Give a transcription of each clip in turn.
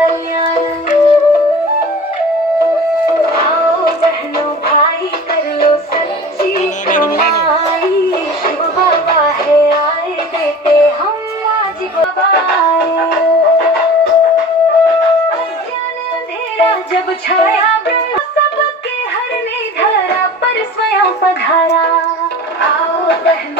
कल्याण आओ बहनों भाई कर लो सच्ची कमाई शिव बाबा है आए देते हम आज बबाए अज्ञान अंधेरा जब छाया ब्रह्म सबके हरने धरा पर स्वयं पधारा आओ बहनों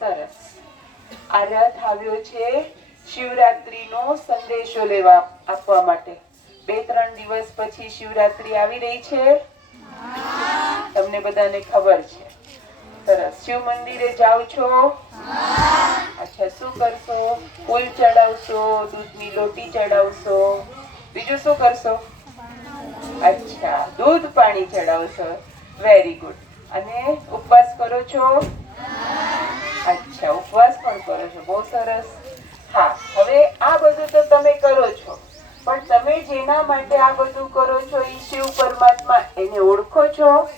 સરસ. આ રથ આવ્યો છે શિવરાત્રીનો સંદેશો લેવા આપવા માટે. બે, ત્રણ દિવસ પછી શિવરાત્રી આવી રહી છે. તમને બધાને ખબર છે. સરસ. શિવ મંદિરે જાઓ છો? અચ્છા, શું કરશો? ફૂલ ચડાવશો, દૂધની લોટી ચડાવશો? બીજું શું કરશો? અચ્છા, દૂધ પાણી ચડાવશો. વેરી ગુડ અને ઉપવાસ કરો છો? અચ્છા, ઉપવાસ પણ કરો છો, બહુ સરસ. હા, હવે આ બધું તો તમે કરો છો, પણ તમે જેના માટે આ બધું કરો છો એ શિવ પરમાત્મા એને ઓળખો છો?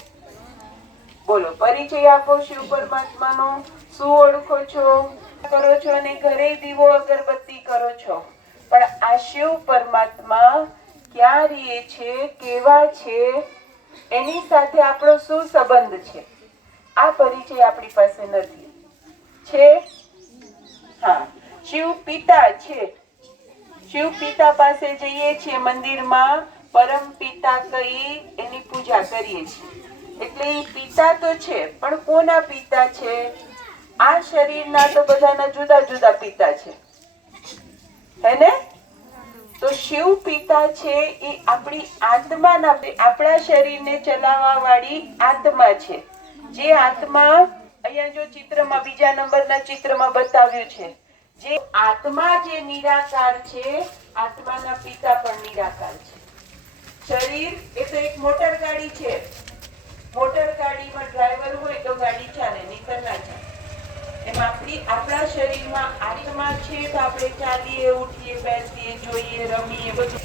બોલો, પરિચય આપો શિવ પરમાત્માનો, શું ઓળખો છો? કરો છો અને ઘરે દીવો અગરબત્તી કરો છો, પણ આ શિવ પરમાત્મા ક્યાં રહે છે, કેવા છે, એની સાથે આપણો શું સંબંધ છે? આ પરિચય આપણી પાસે નથી. છે? હા. શિવ પિતા છે. શિવ પિતા પાસે જઈએ છીએ મંદિરમાં, પરમ પિતા કહી એની પૂજા કરીએ છીએ. એટલે એ પિતા તો છે, પણ કોના પિતા છે? આ શરીરના તો બધાના જુદા જુદા પિતા છે. હે ને તો શિવ પિતા છે એ આપણી આત્માના, આપણા શરીરને ચલાવવા વાળી આત્મા છે. જે આત્મા અહીંયા જો ચિત્રમાં બીજા નંબરના ચિત્રમાં બતાવ્યું છે, જે આત્મા જે નિરાકાર છે, આત્માના પિતા પણ નિરાકાર છે. શરીર એ તો એક મોટર ગાડી છે. મોટર ગાડીમાં ડ્રાઈવર હોય તો ગાડી ચાલે, નહીંતર ના ચાલે. એમ આપણી, આપણા શરીરમાં આત્મા છે તો આપણે ચાલીએ, ઉઠીએ, બેસીએ, જોઈએ, રમીએ, બધું.